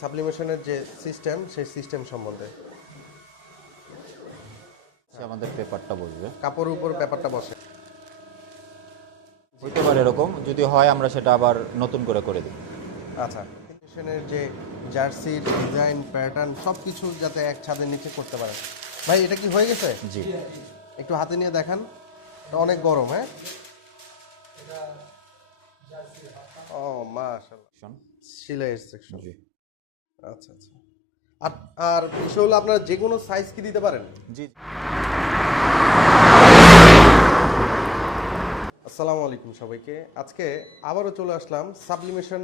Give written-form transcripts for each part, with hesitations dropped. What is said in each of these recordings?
সাবলিমেশনের যে সিস্টেম সেই সিস্টেম সম্বন্ধে। আমাদের পেপারটা বসবে, কাপড়ের উপর পেপারটা বসে। হতে পারে এরকম, যদি হয় আমরা সেটা আবার নতুন করে করে দিই। আচ্ছা, সাবলিমেশনের যে জার্সির ডিজাইন প্যাটার্ন সব কিছু যাতে এক ছাদের নিচে করতে পারেন। ভাই এটা কি হয়ে গেছে? জি, একটু হাতে নিয়ে দেখান। এটা অনেক গরম। হ্যাঁ, ও মাশাআল্লাহ, সিলাই সেকশন। জি আচ্ছা আচ্ছা। আর আর বিষয় হলো আপনারা যে কোনো সাইজ কি দিতে পারেন? জি। আসসালামু আলাইকুম সবাইকে। আজকে আবারও চলে আসলাম সাবলিমেশন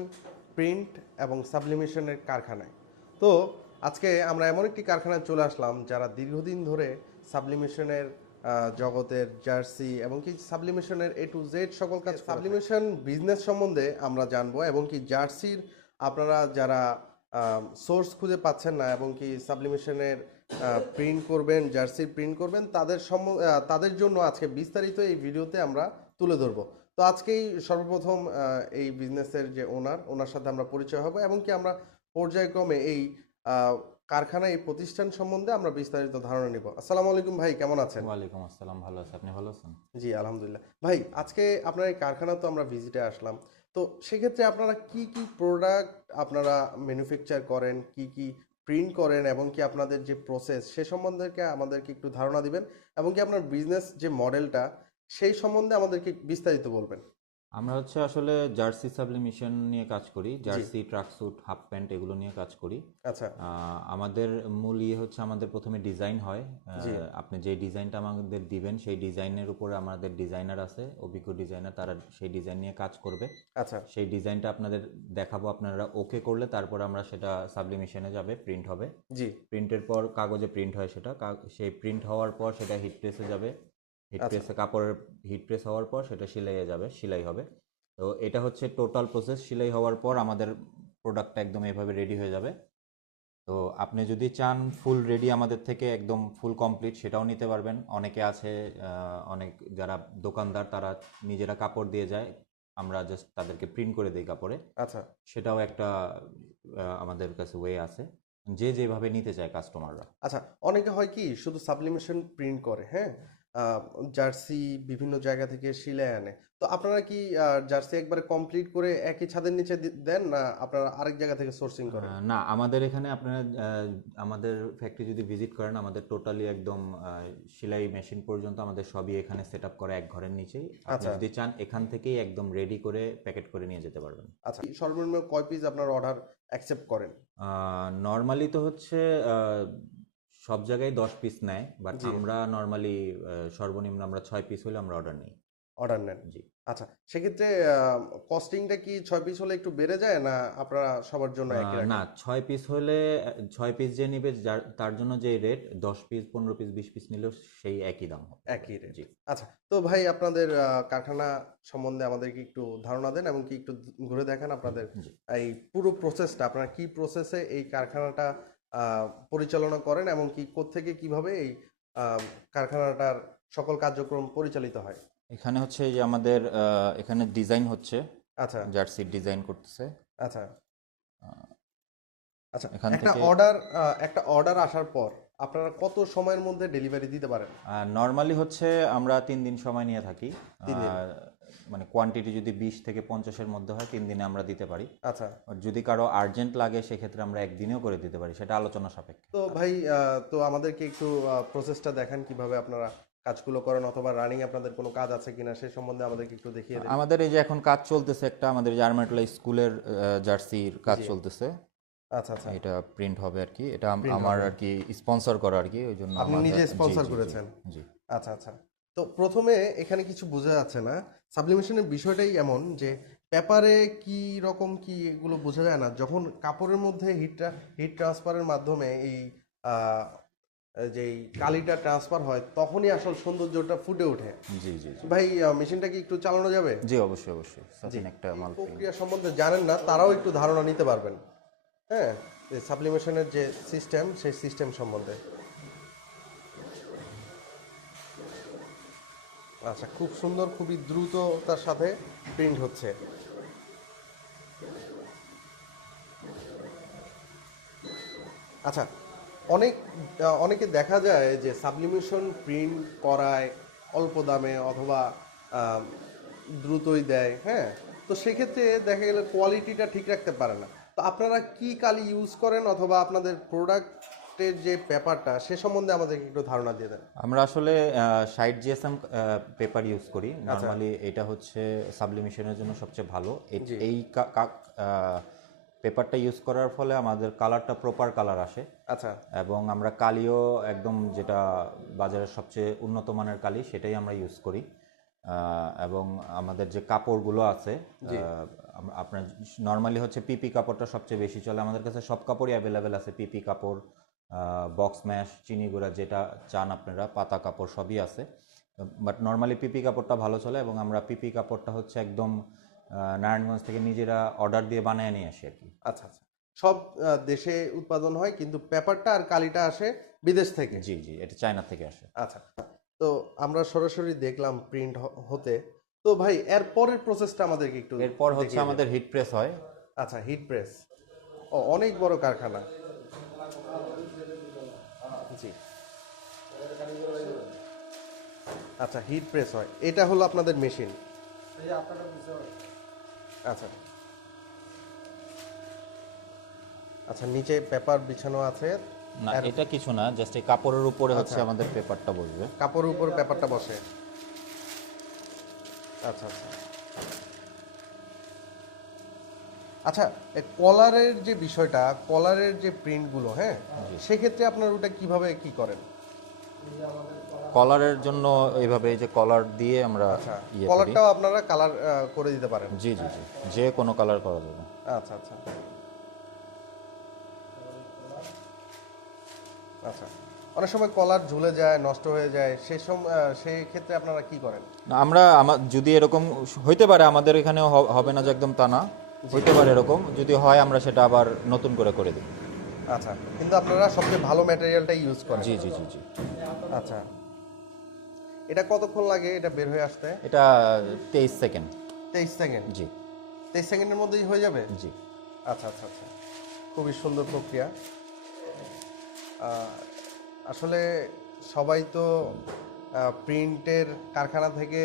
প্রিন্ট এবং সাবলিমেশনের কারখানায়। তো আজকে আমরা এমন একটি কারখানায় চলে আসলাম যারা দীর্ঘদিন ধরে সাবলিমেশনের জগতের জার্সি এবং কি সাবলিমেশনের A to Z সকল কাজ সাবলিমেশন বিজনেস সম্বন্ধে আমরা জানবো এবং কি জার্সির আপনারা যারা সোর্স খুঁজে পাচ্ছেন না এবং কি সাবলিমেশনের প্রিন্ট করবেন, জার্সির প্রিন্ট করবেন, তাদের জন্য আজকে বিস্তারিত এই ভিডিওতে আমরা তুলে ধরবো। তো আজকেই সর্বপ্রথম এই বিজনেসের যে ওনার সাথে আমরা পরিচয় হব এবং কি আমরা পর্যায়ক্রমে এই কারখানা, এই প্রতিষ্ঠান সম্বন্ধে আমরা বিস্তারিত ধারণা নিব। আসসালামু আলাইকুম ভাই, কেমন আছেন? ওয়ালাইকুম আসসালাম, ভালো আছি, আপনি ভালো আছেন? জি আলহামদুলিল্লাহ। ভাই আজকে আপনার এই কারখানা তো আমরা ভিজিটে আসলাম, তো সেক্ষেত্রে আপনারা কি কি প্রোডাক্ট আপনারা ম্যানুফ্যাকচার করেন, কি কি প্রিন্ট করেন এবং কি আপনাদের যে প্রসেস সে সম্বন্ধে আমাদেরকে একটু ধারণা দিবেন এবং কি আপনার বিজনেস যে মডেলটা সেই সম্বন্ধে আমাদেরকে বিস্তারিত বলবেন। আমরা আসলে জার্সি সাবলিমেশন নিয়ে কাজ করি, জার্সি ট্রাকস্যুট, হাফ প্যান্ট এগুলো নিয়ে কাজ করি। আচ্ছা। আমাদের মূল আমাদের প্রথমে ডিজাইন হয়। জি। আপনি যে ডিজাইনটা আমাদের দিবেন সেই ডিজাইনের উপরে আমাদের ডিজাইনার আছে, অভিজ্ঞ ডিজাইনার, তারা সেই ডিজাইন নিয়ে কাজ করবে। আচ্ছা। সেই ডিজাইনটা আপনাদের দেখাবো, আপনারা ওকে করলে তারপর আমরা সেটা সাবলিমেশনে যাবে, প্রিন্ট হবে। জি। প্রিন্টের পর কাগজে প্রিন্ট হয় সেটা, সেই প্রিন্ট হওয়ার পর সেটা হিট প্রেসে যাবে। হিট আচ্ছা। প্রেসে কাপড়ের হিট প্রেস হওয়ার পর সেটা সেলাইয়ে যাবে, সেলাই হবে। তো এটা হচ্ছে টোটাল প্রসেস। সেলাই হওয়ার পর আমাদের প্রোডাক্টটা একদম এভাবে রেডি হয়ে যাবে। তো আপনি যদি চান ফুল রেডি আমাদের থেকে একদম ফুল কমপ্লিট, সেটাও নিতে পারবেন। অনেকে আছে, অনেক যারা দোকানদার তারা নিজেরা কাপড় দিয়ে যায়, আমরা জাস্ট তাদেরকে প্রিন্ট করে দিই কাপড়ে। আচ্ছা। সেটাও একটা আমাদের কাছে ওয়ে আছে, যে যেভাবে নিতে চায় কাস্টমাররা। আচ্ছা, অনেকে হয় কি শুধু সাবলিমেশন প্রিন্ট করে, হ্যাঁ, জার্সি বিভিন্ন জায়গা থেকে সিলাই আনে। তো আপনারা কি জার্সি একবারে কমপ্লিট করে একই ছাদের নিচে দেন, না আপনারা আরেক জায়গা থেকে সোর্সিং করেন? না, আমাদের এখানে আপনারা আমাদের ফ্যাক্টরি যদি ভিজিট করেন, আমাদের টোটালি একদম সেলাই মেশিন পর্যন্ত আমাদের সবই এখানে সেট আপ করা এক ঘরের নিচেই। আপনি আচ্ছা। যদি চান এখান থেকেই একদম রেডি করে প্যাকেট করে নিয়ে যেতে পারবেন। আচ্ছা, সর্বনিম্ন কয় পিস আপনার অর্ডার অ্যাকসেপ্ট করেন? নর্মালি তো সব জায়গায় 10 পিস নেয়, বাট জি। আমরা নর্মালি সর্বনিম্ন আমরা 6 পিস হলে আমরা অর্ডার নিই। অর্ডার নেন। জি। আচ্ছা, সেক্ষেত্রে কস্টিংটা কি 6 পিস হলে একটু বেড়ে যায়, না আপনারা সবার জন্য একই না, রাখেন? 6 পিস হলে 6 পিস যে নিবে তার জন্য যে রেট, 10 পিস 15 পিস 20 পিস নিলেও সেই একই দাম হবে। একই রেট। জি। আচ্ছা, তো ভাই আপনাদের কারখানা সম্বন্ধে আমাদেরকে একটু ধারণা দেন এবং কি একটু ঘুরে দেখান আপনাদের জি। এই পুরো প্রসেসটা, আপনারা কি প্রসেসে এই কারখানাটা পরিচালনা করেন এবং কি কোত্থেকে কিভাবে এই কারখানাটার সকল কার্যক্রম পরিচালিত হয়? এখানে এই যে আমাদের এখানে ডিজাইন হচ্ছে, আচ্ছা। জার্সির ডিজাইন করতেছে। আচ্ছা। আহ, আচ্ছা, এখান একটা থেকে অর্ডার একটা অর্ডার আসার পর আপনারা কত সময়ের মধ্যে ডেলিভারি দিতে পারেন? নর্মালি আমরা 3 দিন সময় নিয়ে থাকি। 3 দিন। মানে কোয়ান্টিটি যদি 20 থেকে 50-এর মধ্যে হয় 3 দিনে আমরা দিতে পারি। আচ্ছা। আর যদি কারো আর্জেন্ট লাগে সেক্ষেত্রে আমরা একদিনেও করে দিতে পারি, সেটা আলোচনা সাপেক্ষে। তো ভাই তো আমাদেরকে একটু প্রসেসটা দেখান কিভাবে আপনারা কাজগুলো করেন, অথবা রানিং আপনাদের কোনো কাজ আছে কিনা সে সম্বন্ধে আমাদেরকে একটু দেখিয়ে দেন। আমাদের এই যে এখন কাজ চলতেছে, একটা আমাদের জার্মাটলা স্কুলের জার্সির কাজ জি। চলতেছে। আচ্ছা আচ্ছা। এটা প্রিন্ট হবে আর কি, এটা Print আমার হবে। আর কি স্পন্সর করা আর কি, ওই জন্য আপনি নিজে স্পন্সর করেছেন? জি। আচ্ছা আচ্ছা। তো প্রথমে এখানে কিছু বোঝা যাচ্ছে না, সাবলিমেশনের বিষয়টাই এমন যে পেপারে কি রকম কি এগুলো বোঝা যায় না, যখন কাপড়ের মধ্যে হিট ট্রান্সফারের মাধ্যমে এই আহ, যেই কালিটা ট্রান্সফার হয় তখনই আসল সৌন্দর্যটা ফুটে ওঠে। জি জি জি। ভাই মেশিনটা কি একটু চালানো যাবে? জি অবশ্যই অবশ্যই, জি। সাথে একটা এই মাল প্রক্রিয়া সম্বন্ধে জানেন না তারাও একটু ধারণা নিতে পারবেন। হ্যাঁ, সাবলিমেশনের যে সিস্টেম সেই সিস্টেম সম্বন্ধে। আচ্ছা, খুব সুন্দর, খুবই দ্রুততার সাথে প্রিন্ট হচ্ছে। আচ্ছা, অনেকে দেখা যায় যে সাবলিমেশন প্রিন্ট করায় অল্প দামে অথবা আম, দ্রুতই দেয়, হ্যাঁ। তো সেক্ষেত্রে দেখা গেলে কোয়ালিটিটা ঠিক রাখতে পারে না। তো আপনারা কি কালি ইউজ করেন অথবা আপনাদের প্রোডাক্টের যে পেপারটা সে সম্বন্ধে আমাদেরকে একটু ধারণা দিয়ে দেন। আমরা আসলে 60 GSM পেপার ইউজ করি আচ্ছা। নর্মালি। এটা হচ্ছে সাবলিমেশনের জন্য সবচেয়ে ভালো। জি। এই পেপারটা ইউজ করার ফলে আমাদের কালারটা প্রপার কালার আসে, আচ্ছা। এবং আমরা কালিও একদম যেটা বাজারের সবচেয়ে উন্নত মানের কালি সেটাই আমরা ইউজ করি। এবং আমাদের যে কাপড়গুলো আছে, জি। আপনার নর্মালি হচ্ছে পিপি কাপড়টা সবচেয়ে বেশি চলে। আমাদের কাছে সব কাপড়ই অ্যাভেলেবেল আছে, পিপি কাপড়, বক্স ম্যাশ, চিনি গুঁড়া, যেটা চান আপনারা, পাতা কাপড় সবই আছে। বাট নর্মালি পিপি কাপড়টা ভালো চলে, এবং আমরা পিপি কাপড়টা হচ্ছে একদম নারায়ণগঞ্জ থেকে নিজেরা অর্ডার দিয়ে বানিয়ে নিয়ে আসি আর কি। আচ্ছা আচ্ছা, সব দেশে উৎপাদন হয় কিন্তু পেপারটা আর কালিটা আসে বিদেশ থেকে। জি জি, এটা চায়না থেকে আসে। আচ্ছা, তো আমরা সরাসরি দেখলাম প্রিন্ট হতে। তো ভাই এর পরের প্রসেসটা আমাদেরকে একটু এরপর হচ্ছে দেখিয়ে দিন। আমাদের হিট প্রেস হয়। আচ্ছা, হিট প্রেস। ও, অনেক বড় কারখানা। জি। আচ্ছা, হিট প্রেস হয়, এটা হলো আপনাদের মেশিন। আচ্ছা আচ্ছা, নিচে পেপার বিছানো আছে। না, এর এটা কিছু না, জাস্ট এই কাপড়ের উপরে হচ্ছে আচ্ছা। আমাদের পেপারটা বসবে। কাপড়ের উপর পেপারটা বসে। আচ্ছা আচ্ছা আচ্ছা, কলারের যে বিষয়টা, কলারের যে প্রিন্টগুলো, হ্যাঁ, সেক্ষেত্রে আপনার ওটা কিভাবে কি করেন? কলারের জন্য এইভাবে এই যে কলার দিয়ে আমরা আচ্ছা, ইয়ে করি। কলারটাও আপনারা কালার করে দিতে পারেন? জি জি জি, যে কোনো কালার করা যাবে। আচ্ছা আচ্ছা আচ্ছা, অনেক সময় কলার ঝুলে যায়, নষ্ট হয়ে যায়, সেই ক্ষেত্রে আপনারা কি করেন? না, আমরা যদি এরকম হইতে পারে, আমাদের এখানে হবে না যে একদম তা না, হইতে পারে এরকম, যদি হয় আমরা সেটা আবার নতুন করে দিই। আচ্ছা, কিন্তু আপনারা সবচেয়ে ভালো ম্যাটেরিয়ালটা ইউজ করেন? জি জি জি জি। আচ্ছা, এটা কতক্ষণ লাগে এটা বের হয়ে আসতে? এটা 23 সেকেন্ড। 23 সেকেন্ড? জি 23 সেকেন্ডের মধ্যেই হয়ে যাবে? জি। আচ্ছা আচ্ছা আচ্ছা, খুবই সুন্দর প্রক্রিয়া। আহ, আসলে সবাই তো প্রিন্টের কারখানা থেকে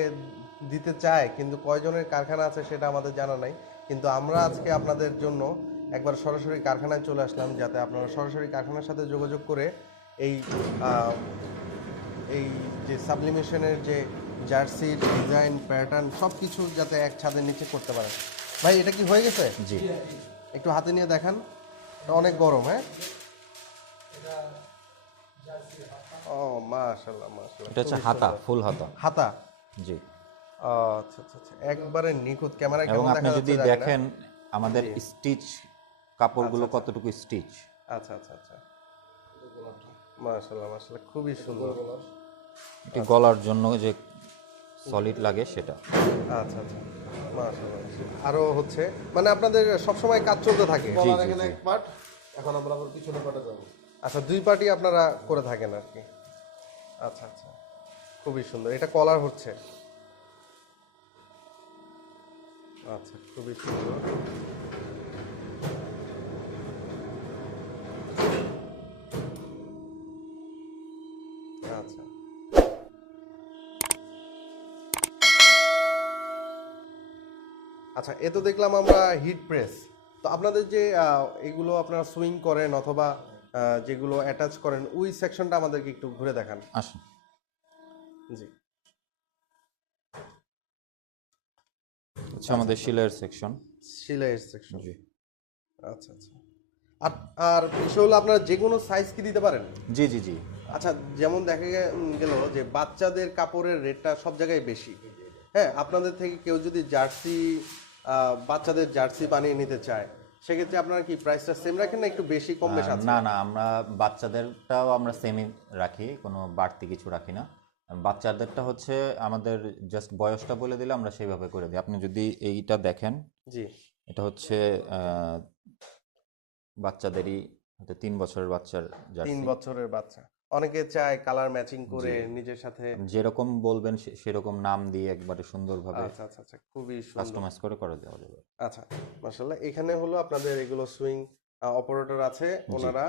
দিতে চায়, কিন্তু কয়জনের কারখানা আছে সেটা আমাদের জানা নাই। কিন্তু আমরা আজকে আপনাদের জন্য একবার সরাসরি কারখানায় চলে আসলাম, যাতে আপনারা সরাসরি কারখানার সাথে যোগাযোগ করে এই আহ, এই যে সাবলিমেশনের যে জার্সির ডিজাইন, প্যাটার্ন সব কিছু যাতে এক ছাদের নিচে করতে পারেন। ভাই এটা কি হয়ে গেছে? জি। একটু হাতে নিয়ে দেখান। এটা অনেক গরম, হ্যাঁ। ও, মাশাআল্লাহ মাশাআল্লাহ, এটা হচ্ছে খুবই হাতা, সুন্দর। ফুল হাতা। হাতা। জি। আচ্ছা আচ্ছা আচ্ছা, একবারে নিখুঁত। ক্যামেরায় এবং কেমন আপনি দেখা যদি যাচ্ছে জানি না। দেখেন আমাদের জি। স্টিচ কাপড়গুলো আচ্ছা, আচ্ছা। কতটুকু স্টিচ। আচ্ছা আচ্ছা আচ্ছা, মাশাআল্লাহ মাশাআল্লাহ, খুবই সুন্দর। এটি গলার জন্য যে সলিড লাগে সেটা। আচ্ছা আচ্ছা, মাশাআল্লাহ মাশাআল্লাহ। আরো হচ্ছে মানে আপনাদের সবসময় কাজ চলতে থাকে? জি জি এখানে জি। এক পার্ট, এখন আমরা আবার পিছনে পার্টে যাবো। আচ্ছা, দুই পার্টি আপনারা করে থাকেন আর কি। আচ্ছা আচ্ছা, খুবই সুন্দর। এটা কলার হচ্ছে। আচ্ছা, খুবই সুন্দর। আচ্ছা আচ্ছা, এ তো দেখলাম আমরা হিট প্রেস। তো আপনাদের যে এগুলো আপনারা সুইং করেন অথবা যেগুলো অ্যাটাচ করেন, ওই সেকশনটা আমাদেরকে একটু ঘুরে দেখান। আসুন। জি। হচ্ছে আমাদের সেলাইয়ের সেকশন। সেলাইয়ের সেকশন। জি আচ্ছা আচ্ছা, আর আর বিষয় হলো আপনারা যে কোনো সাইজ কি দিতে পারেন? জি জি জি। আচ্ছা, যেমন দেখা গেল যে বাচ্চাদের কাপড়ের রেটটা সব জায়গায় বেশি, হ্যাঁ। আপনাদের থেকে কেউ যদি জার্সি, বাচ্চাদের জার্সি বানিয়ে নিতে চায়, সেক্ষেত্রে আপনারা কি প্রাইসটা সেম রাখেন না একটু বেশি কম বেশ আছে? না না, আমরা বাচ্চাদেরটাও আমরা সেমই রাখি, কোনো বাড়তি কিছু রাখি না। বাচ্চাদেরটা হচ্ছে আমাদের জাস্ট বয়সটা বলে দিলে আমরা সেইভাবে করে দিই। আপনি যদি এইটা দেখেন, জি। এটা হচ্ছে বাচ্চাদেরই, হয়তো 3 বছরের বাচ্চার 3 জার্সি। বছরের বাচ্চা। অনেকে চায় কালার ম্যাচিং করে নিজের সাথে। যেরকম বলবেন সেরকম নাম দিয়ে একবারে সুন্দরভাবে আচ্ছা আচ্ছা আচ্ছা, খুবই সুন্দর। কাস্টমাইজ করে দেওয়া যাবে। আচ্ছা, মাশাআল্লাহ। এখানে হলো আপনাদের এগুলো সুইং অপারেটর আছে, ওনারা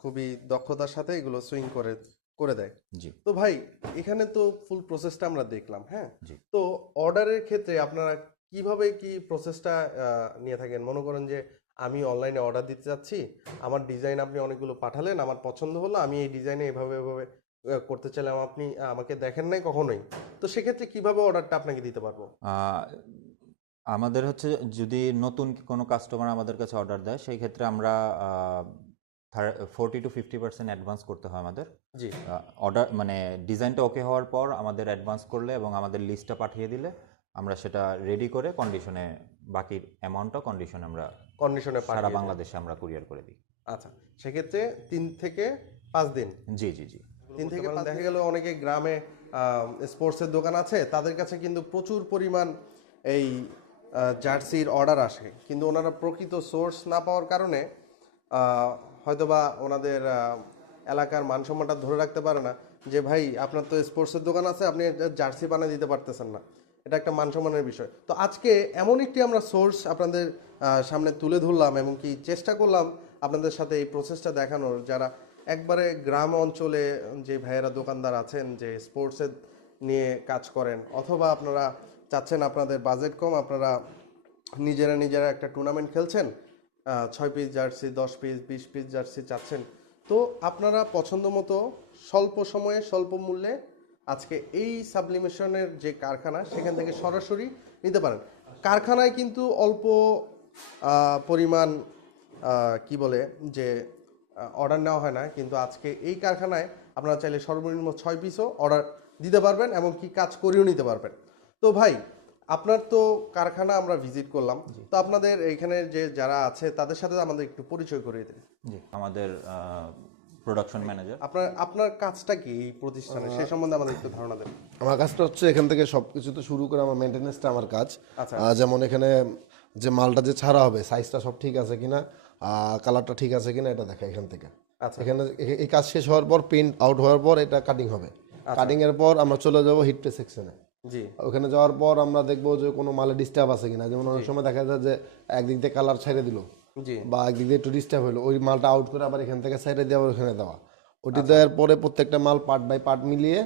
খুবই দক্ষতার সাথে এগুলো সুইং করে করে দেয়। জি তো ভাই এখানে তো ফুল প্রসেসটা আমরা দেখলাম, হ্যাঁ। জি তো অর্ডারের ক্ষেত্রে আপনারা কিভাবে কি প্রসেসটা নিয়ে থাকেন? মনে করেন যে আমি অনলাইনে অর্ডার দিতে চাচ্ছি, আমার ডিজাইন আপনি অনেকগুলো পাঠালেন, আমার পছন্দ হলো, আমি এই ডিজাইনে এভাবে এভাবে করতে চাইলাম, আপনি আমাকে দেখেন নাই কখনোই, তো সেক্ষেত্রে কিভাবে অর্ডারটা আপনাকে দিতে পারবো? আহ, আমাদের হচ্ছে যদি নতুন কোনো কাস্টমার আমাদের কাছে অর্ডার দেয় সেই ক্ষেত্রে আমরা 40 to 50% অ্যাডভান্স করতে হয় আমাদের। জি। অর্ডার মানে ডিজাইনটা ওকে হওয়ার পর আমাদের অ্যাডভান্স করলে এবং আমাদের লিস্টটা পাঠিয়ে দিলে আমরা সেটা রেডি করে কন্ডিশনে বাকি অ্যামাউন্টটা কন্ডিশনে আমরা কন্ডিশনে সারা পাঠিয়ে দেন। বাংলাদেশে আমরা কুরিয়ার করে দিই। আচ্ছা, সেক্ষেত্রে 3 থেকে 5 দিন। জি জি জি 3 থেকে 5 দেখা গেল অনেকে গ্রামে স্পোর্টসের দোকান আছে, তাদের কাছে কিন্তু প্রচুর পরিমাণ এই জার্সির অর্ডার আসে, কিন্তু ওনারা প্রকৃত সোর্স না পাওয়ার কারণে হয়তোবা ওনাদের এলাকার মানসম্মানটা ধরে রাখতে পারে না, যে ভাই আপনার তো স্পোর্টসের দোকান আছে, আপনি জার্সি বানিয়ে দিতে পারতেছেন না। এটা একটা মানসম্মানের বিষয়। তো আজকে এমন একটি আমরা সোর্স আপনাদের সামনে তুলে ধরলাম এবং কি চেষ্টা করলাম আপনাদের সাথে এই প্রসেসটা দেখানোর, যারা একবারে গ্রাম অঞ্চলে যে ভাইয়েরা দোকানদার আছেন যে স্পোর্টসের নিয়ে কাজ করেন, অথবা আপনারা চাচ্ছেন আপনাদের বাজেট কম, আপনারা নিজেরা একটা টুর্নামেন্ট খেলছেন, 6 piece jersey, 10 piece, 20 piece jersey চাচ্ছেন, তো আপনারা পছন্দ মতো স্বল্প সময়ে স্বল্প মূল্যে আজকে এই সাবলিমেশনের যে কারখানা সেখান থেকে সরাসরি নিতে পারেন। কারখানায় কিন্তু অল্প পরিমাণ কি বলে যে অর্ডার নেওয়া হয় না, কিন্তু আজকে এই কারখানায় আপনারা চাইলে সর্বনিম্ন 6 পিসও অর্ডার দিতে পারবেন এবং কি কাজ করিয়েও নিতে পারবেন। তো ভাই আপনার তো কারখানা আমরা ভিজিট করলাম, তো আপনাদের এইখানে যে যারা আছে তাদের সাথে আমাদের একটু পরিচয় করিয়ে দিন। জি আমাদের প্রোডাকশন ম্যানেজার। আপনার আপনার কাজটা কি এই প্রতিষ্ঠানে, সে সম্বন্ধে আমাদের একটু ধারণা দেন। আমার কাজটা হচ্ছে এখান থেকে সবকিছু তো শুরু করে আমার মেনটেনেন্সটা আমার কাজ। আচ্ছা। যেমন এখানে যে মালটা যে ছাড়া হবে সাইজটা সব ঠিক আছে কিনা, কালারটা ঠিক আছে কিনা এটা দেখা এখান থেকে। আচ্ছা। এখানে এই কাজ শেষ হওয়ার পর প্রিন্ট আউট হওয়ার পর এটা কাটিং হবে। কাটিং এর পর আমরা চলে যাব হিট প্রেস সেকশনে। জি। ওখানে যাওয়ার পর আমরা দেখবো যে কোনো মালে ডিস্টার্ব আছে কিনা, যেমন অনেক সময় দেখা যায় যে একদিক দিয়ে কালার ছেড়ে দিল জি। বা একদিক দিয়ে একটু ডিস্টার্ব হলো, ওই মালটা আউট করে আবার এখান থেকে সাইডে দিয়ে আবার ওখানে দেওয়া। ওটি দেওয়ার পরে প্রত্যেকটা মাল পার্ট বাই পার্ট মিলিয়ে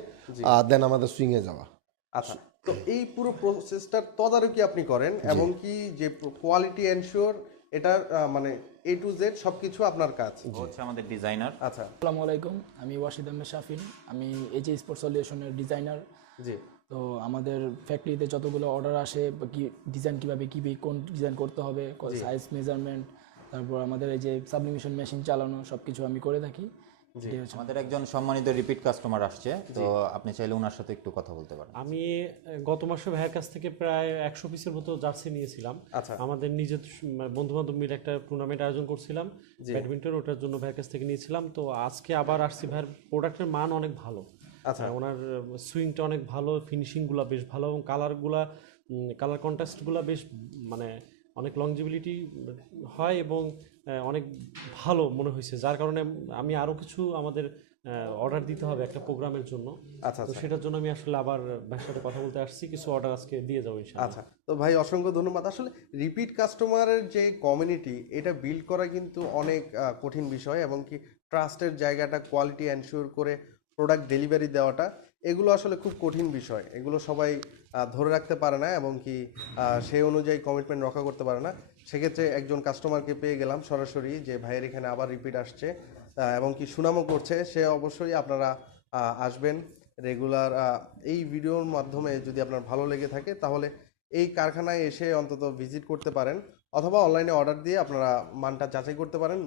দেন আমাদের সুইংয়ে যাওয়া। আচ্ছা, তো এই পুরো প্রসেসটার তদারকি আপনি করেন এবং কি যে কোয়ালিটি এনশিওর এটার মানে A to Z সবকিছু আপনার কাজ। ও হচ্ছে আমাদের ডিজাইনার। আচ্ছা। আসসালামু আলাইকুম, আমি ওয়াশিদ আহমেদ শাফিন, আমি এইচএ স্পোর্টস সলিউশনের ডিজাইনার। জি। তো আমাদের ফ্যাক্টরিতে যতগুলো অর্ডার আসে বা কি ডিজাইন কীভাবে কোন ডিজাইন করতে হবে, সাইজ মেজারমেন্ট, তারপর আমাদের এই যে সাবলিমেশন মেশিন চালানো সব কিছু আমি করে থাকি। এটাই হচ্ছে। আমাদের একজন সম্মানিত রিপিট কাস্টমার আসছে, তো আপনি চাইলে ওনার সাথে একটু কথা বলতে পারেন। আমি গত মাসে ভাইয়ের কাছ থেকে প্রায় 100 পিসের মতো জার্সি নিয়েছিলাম। আচ্ছা। আমাদের নিজের বন্ধু বান্ধব মিলে একটা টুর্নামেন্ট আয়োজন করছিলাম ব্যাডমিন্টন, ওটার জন্য ভাইয়ের কাছ থেকে নিয়েছিলাম। তো আজকে আবার আসছি, ভাইয়ের প্রোডাক্টের মান অনেক ভালো। আচ্ছা। ওনার সুইংটা অনেক ভালো, ফিনিশিংগুলো বেশ ভালো এবং কালার কন্ট্রাস্টগুলো বেশ মানে অনেক লংজিবিলিটি হয় এবং অনেক ভালো মনে হয়েছে, যার কারণে আমি আরও কিছু আমাদের অর্ডার দিতে হবে একটা প্রোগ্রামের জন্য। আচ্ছা। তো সেটার জন্য আমি আসলে আবার ভাইয়ের সাথে কথা বলতে আসছি, কিছু অর্ডার আজকে দিয়ে যাবো ইনশাআল্লাহ। আচ্ছা, তো ভাই অসংখ্য ধন্যবাদ। আসলে রিপিট কাস্টমারের যে কমিউনিটি এটা বিল্ড করা কিন্তু অনেক কঠিন বিষয়, এবং কি ট্রাস্টের জায়গাটা কোয়ালিটি এনশিওর করে প্রোডাক্ট ডেলিভারি দেওয়াটা, এগুলো আসলে খুব কঠিন বিষয়, এগুলো সবাই ধরে রাখতে পারে না এবং কি সেই অনুযায়ী কমিটমেন্ট রক্ষা করতে পারে না। সেক্ষেত্রে একজন কাস্টমারকে পেয়ে গেলাম সরাসরি, যে ভাইয়ের এখানে আবার রিপিট আসছে এবং কি সুনামও করছে, সে অবশ্যই আপনারা আসবেন রেগুলার। এই ভিডিওর মাধ্যমে যদি আপনার ভালো লেগে থাকে তাহলে এই কারখানায় এসে অন্তত ভিজিট করতে পারেন, অথবা অনলাইনে অর্ডার দিয়ে আপনারা মানটা যাচাই করতে পারেন।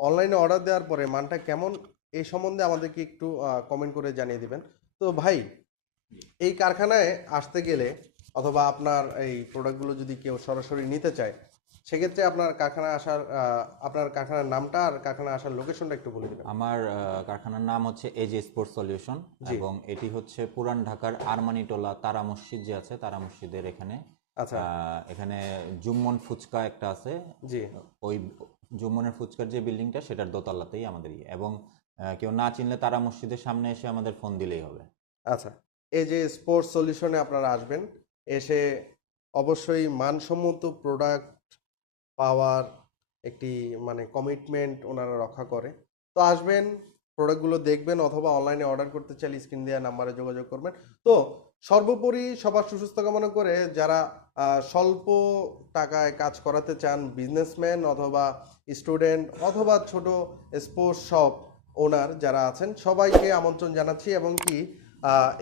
অনলাইনে অর্ডার দেওয়ার পরে মানটা কেমন এই সম্বন্ধে আমাদেরকে একটু কমেন্ট করে জানিয়ে দিবেন। তো ভাই এই কারখানায় আসতে গেলে অথবা আপনার এই প্রোডাক্টগুলো যদি কেউ সরাসরি নিতে চায়, সেক্ষেত্রে আপনার আপনার কারখানার নামটা আর কারখানা আসার লোকেশনটা একটু বলে দেবেন। আমার কারখানার নাম হচ্ছে এজে স্পোর্টস সলিউশন, এবং এটি হচ্ছে পুরান ঢাকার আরমানিটোলা তারা মসজিদ যে আছে, তারা মসজিদের এখানে। আচ্ছা। এখানে জুম্মন ফুচকা একটা আছে, জি। ওই জুম্মনের ফুচকার যে বিল্ডিংটা সেটার দোতলাতেই আমাদের এবং কেউ না চিনলে তারা মসজিদের সামনে এসে আমাদের ফোন দিলেই হবে। আচ্ছা, এই যে স্পোর্টস সলিউশনে আপনারা আসবেন, এসে অবশ্যই মানসম্মত প্রোডাক্ট পাওয়ার একটি মানে কমিটমেন্ট ওনারা রক্ষা করে। তো আসবেন, প্রোডাক্টগুলো দেখবেন, অথবা অনলাইনে অর্ডার করতে চাইলে স্ক্রিন দেওয়া নাম্বারে যোগাযোগ করবেন। তো সর্বোপরি সবার সুস্বাস্থ্য কামনা করে যারা স্বল্প টাকায় কাজ করাতে চান, বিজনেসম্যান অথবা স্টুডেন্ট অথবা ছোট স্পোর্টস শপ ওনার যারা আছেন, সবাইকে আমন্ত্রণ জানাচ্ছি এবং কি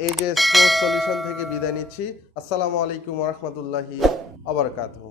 এই যে স্পোর্টস সলিউশন থেকে বিদায় নিচ্ছি। আসসালামু আলাইকুম ওয়া রাহমাতুল্লাহি ওয়া বারাকাতুহু।